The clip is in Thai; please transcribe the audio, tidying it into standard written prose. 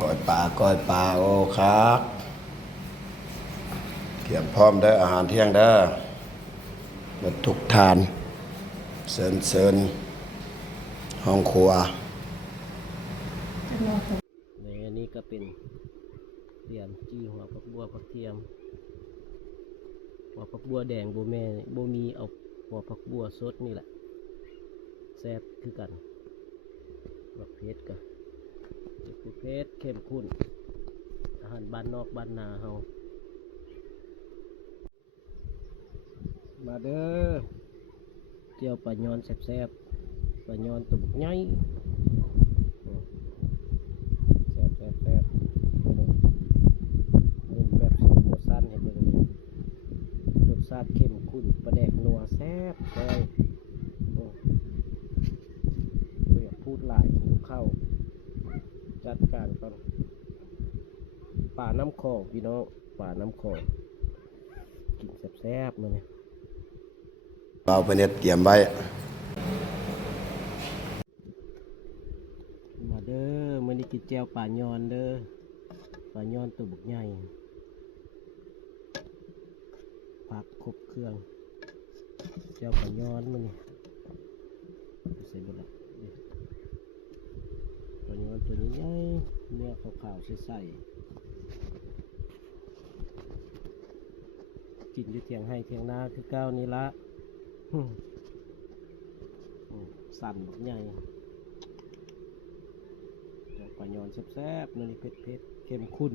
ก้อยปลาโอ้ครับเตรียมพร้อมเด้ออาหารเที่ยงเด้อมาทุกทานเซินห้องครัวในอันนี้ก็เป็นเตรียมจี้หัวผักบัวผักเทียมหัวผักบัวแดงโบแม่โบมีเอาหัวผักบัวสดนี่แหละแซ่บคือกันบักเพชรก็จะเพชรเข้มข้นอาหารบ้านนอกบ้านนาเฮามาเด้อเจียวปลาย้อนแซ่บๆปลาย้อนตุ่มใหญ่แซ่บนี่แบบสีโมซันให้เบิ่งรสชาติเข้มข้นปลาแดกนัวแซ่บเลยอยากพูดหลายหิวข้าวจัดการก่อนป่าน้ำคองพี่น้องป่าน้ำคองกินแซ่บๆมาเนี่ยเอาไปเน็ตเตรียมไว้มาเด้อมื้อนี้กินแจ่วป่ายอนเด้อป่ายอนตัวบุกใหญ่ผักครบเครื่องแจ่วป่ายอนมื้อนี้ใส่เบิดละป่ายอนตัวนี้ใหญ่เนื้อขาวๆใสๆกินอยู่เถียงให้เถียงนาคือเก้านี่ละสั่นบักใหญ่ปลาย้อนแซ่บๆนั่นนี่เผ็ดๆเข้มข้น